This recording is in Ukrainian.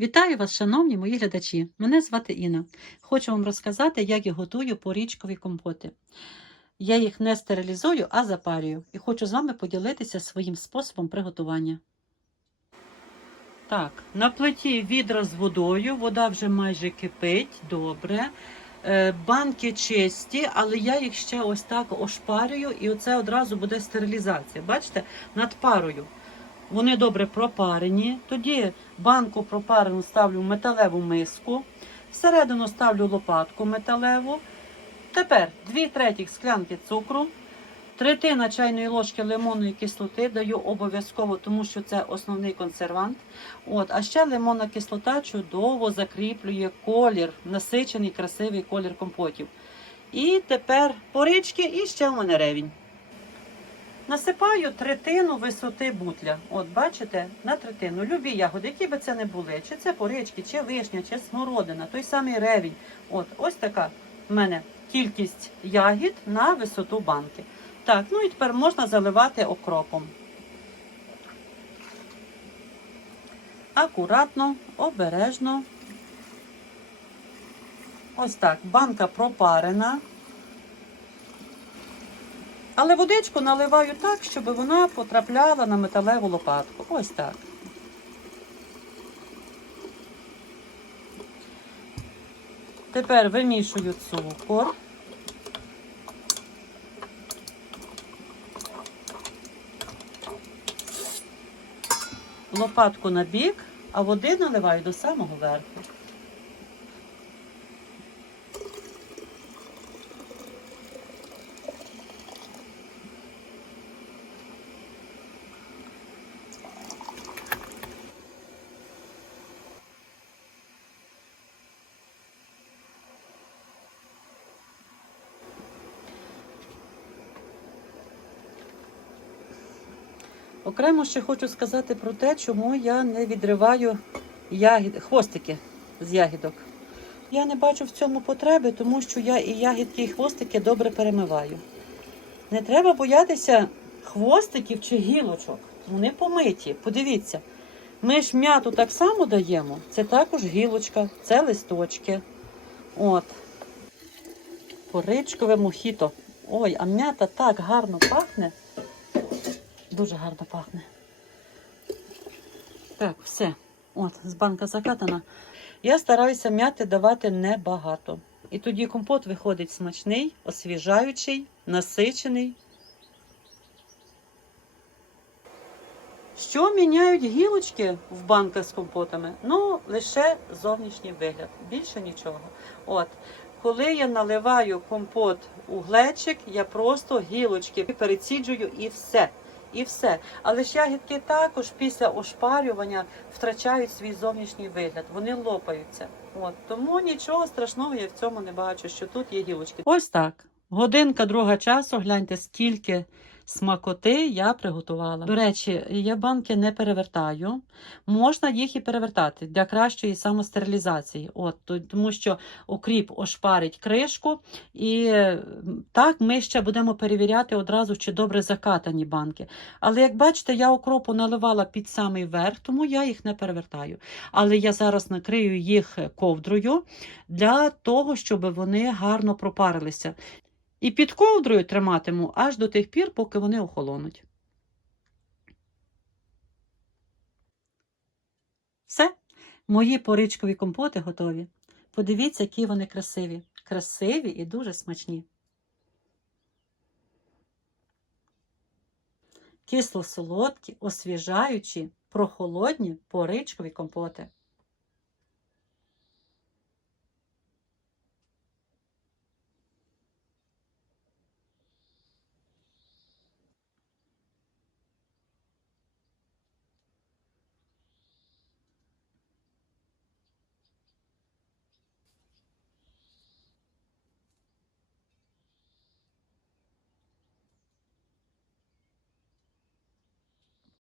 Вітаю вас, шановні мої глядачі! Мене звати Інна. Хочу вам розказати, як я готую порічкові компоти. Я їх не стерилізую, а запарюю. І хочу з вами поділитися своїм способом приготування. Так, на плиті відра з водою, вода вже майже кипить, добре. Е, Банки чисті, але я їх ще ось так ошпарюю, і оце одразу буде стерилізація. Бачите, над парою. Вони добре пропарені. Тоді банку пропарену ставлю в металеву миску. Всередину ставлю лопатку металеву. Тепер 2 третіх склянки цукру, третина чайної ложки лимонної кислоти даю обов'язково, тому що це основний консервант. От, а ще лимонна кислота чудово закріплює колір, насичений, красивий колір компотів. І тепер порички і ще в мене ревінь. Насипаю третину висоти бутля. От бачите, на третину. Любі ягоди, які би це не були, чи це порички, чи вишня, чи смородина, той самий ревінь. От, ось така в мене кількість ягід на висоту банки. Так, ну і тепер можна заливати окропом. Акуратно, обережно. Ось так. Банка пропарена. Але водичку наливаю так, щоб вона потрапляла на металеву лопатку. Ось так. Тепер вимішую цукор. Лопатку на бік, а води наливаю до самого верху. Окремо ще хочу сказати про те, чому я не відриваю ягід... хвостики з ягідок. Я не бачу в цьому потреби, тому що я і ягідки, і хвостики добре перемиваю. Не треба боятися хвостиків чи гілочок. Вони помиті. Подивіться, ми ж м'яту так само даємо. Це також гілочка, це листочки. От. Поричкове мохіто. Ой, а м'ята так гарно пахне. Дуже гарно пахне. Так, все. От, з банка закатана. Я стараюся м'яти давати небагато. І тоді компот виходить смачний, освіжаючий, насичений. Що міняють гілочки в банках з компотами? Ну, лише зовнішній вигляд, більше нічого. От, коли я наливаю компот у глечик, я просто гілочки переціджую і все. І все. Але ж ягідки також після ошпарювання втрачають свій зовнішній вигляд. Вони лопаються. От тому нічого страшного я в цьому не бачу, що тут є гілочки. Ось так. Годинка друга часу. Гляньте, скільки смакоти я приготувала. До речі, я банки не перевертаю. Можна їх і перевертати для кращої самостерилізації. От тому що окріп ошпарить кришку, і так ми ще будемо перевіряти одразу, чи добре закатані банки. Але як бачите, я окропу наливала під самий верх, тому я їх не перевертаю. Але я зараз накрию їх ковдрою для того, щоб вони гарно пропарилися. І під ковдрою триматиму аж до тих пір, поки вони охолонуть. Все, мої поричкові компоти готові. Подивіться, які вони красиві. Красиві і дуже смачні. Кисло-солодкі, освіжаючі, прохолодні поричкові компоти.